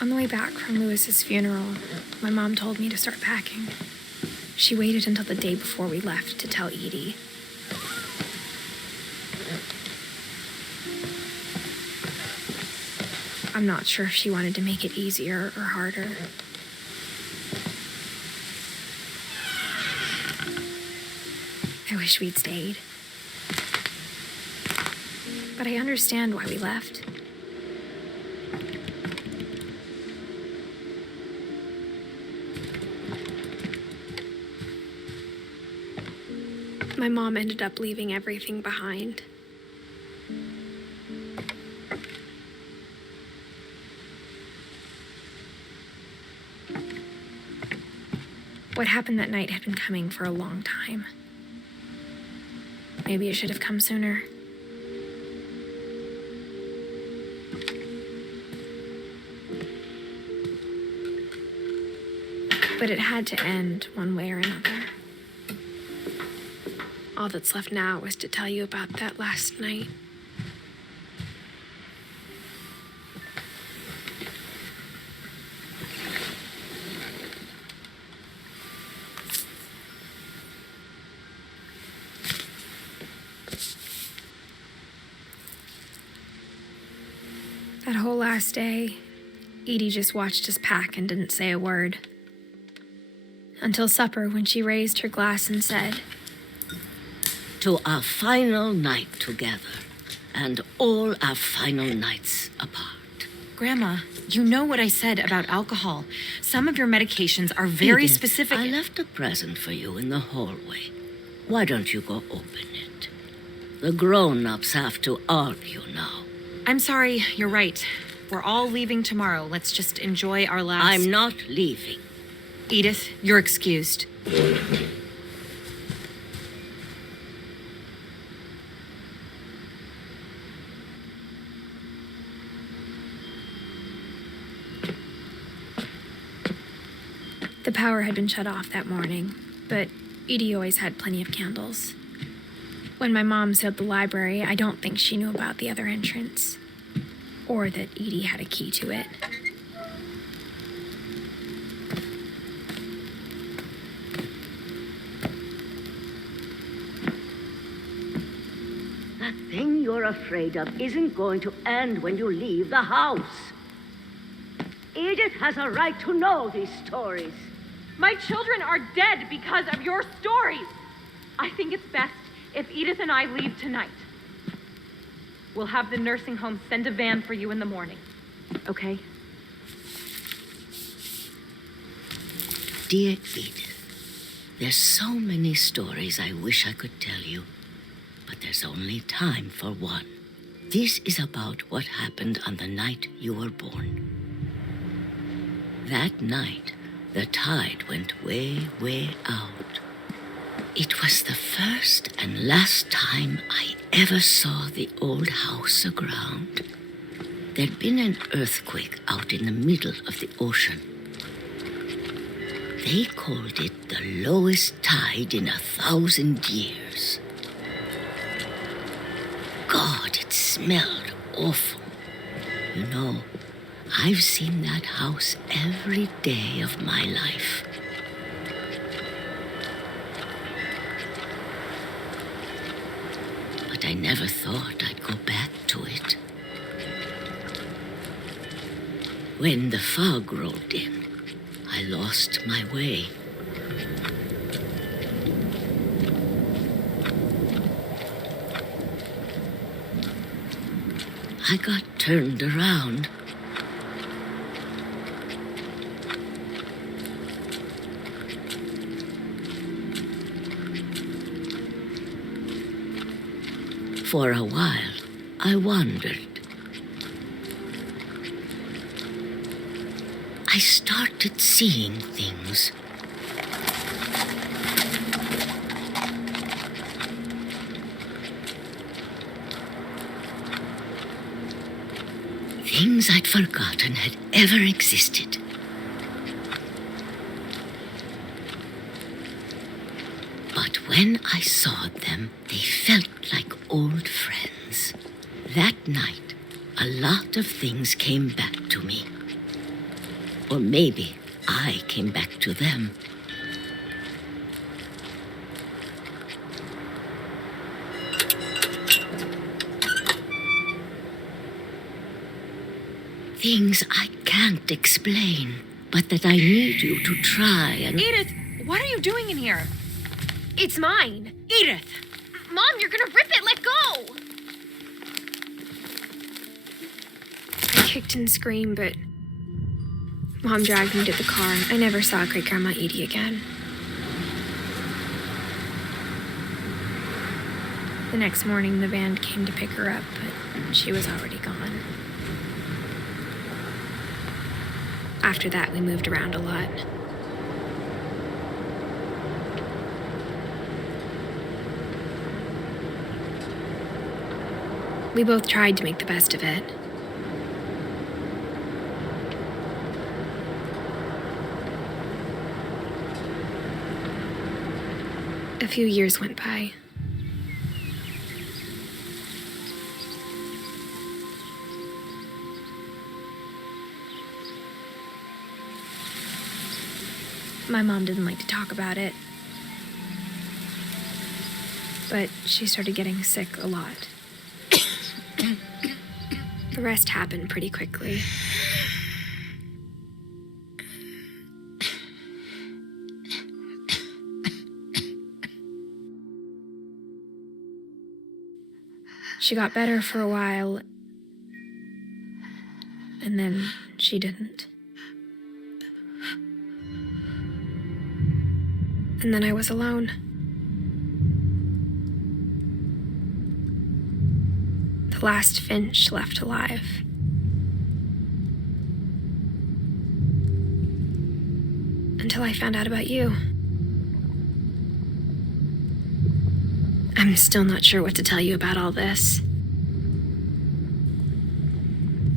On the way back from Lewis's funeral, my mom told me to start packing. She waited until the day before we left to tell Edie. I'm not sure if she wanted to make it easier or harder. I wish we'd stayed. But I understand why we left. My mom ended up leaving everything behind. What happened that night had been coming for a long time. Maybe it should have come sooner. But it had to end one way or another. All that's left now is to tell you about that last night. That whole last day, Edie just watched us pack and didn't say a word. Until supper, when she raised her glass and said, "To our final night together, and all our final nights apart." Grandma, you know what I said about alcohol. Some of your medications are very Edith, specific. I left a present for you in the hallway. Why don't you go open it? The grown-ups have to argue now. I'm sorry, you're right. We're all leaving tomorrow. Let's just enjoy our last... I'm not leaving. Edith, you're excused. the power had been shut off that morning, but Edie always had plenty of candles. When my mom sealed the library, I don't think she knew about the other entrance, or that Edie had a key to it. That thing you're afraid of isn't going to end when you leave the house. Edith has a right to know these stories. My children are dead because of your stories. I think it's best if Edith and I leave tonight. We'll have the nursing home send a van for you in the morning, okay? Dear Edith, there's so many stories I wish I could tell you, but there's only time for one. This is about what happened on the night you were born. That night, the tide went way, way out. It was the first and last time I ever saw the old house aground. There'd been an earthquake out in the middle of the ocean. They called it the lowest tide in 1,000 years. God, it smelled awful. You know, I've seen that house every day of my life. But I never thought I'd go back to it. When the fog rolled in, I lost my way. I got turned around. For a while, I wondered. I started seeing things. Things I'd forgotten had ever existed. But when I saw them, they felt like old friends. That night, a lot of things came back to me. Or maybe I came back to them. Things I can't explain, but that I need you to try and... Edith, what are you doing in here? It's mine. Edith! Mom, you're gonna rip it. Let go. I kicked and screamed, but Mom dragged me to the car. I never saw Great Grandma Edie again. The next morning, the band came to pick her up, but she was already gone. After that, we moved around a lot. We both tried to make the best of it. A few years went by. My mom didn't like to talk about it, but she started getting sick a lot. The rest happened pretty quickly. She got better for a while, and then she didn't. And then I was alone. The last Finch left alive. Until I found out about you. I'm still not sure what to tell you about all this.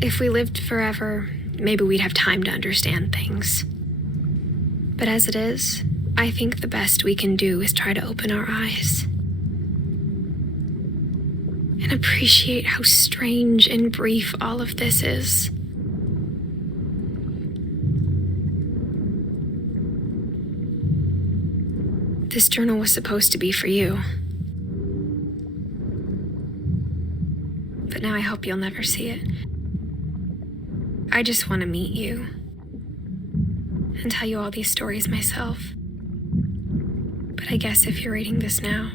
If we lived forever, maybe we'd have time to understand things. But as it is, I think the best we can do is try to open our eyes and appreciate how strange and brief all of this is. This journal was supposed to be for you. But now I hope you'll never see it. I just want to meet you and tell you all these stories myself. But I guess if you're reading this now,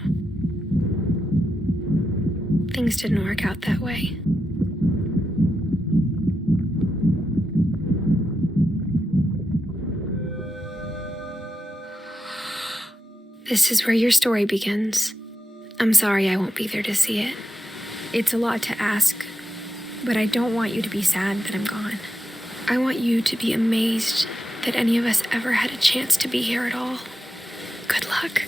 things didn't work out that way. This is where your story begins. I'm sorry I won't be there to see it. It's a lot to ask, but I don't want you to be sad that I'm gone. I want you to be amazed that any of us ever had a chance to be here at all. Good luck.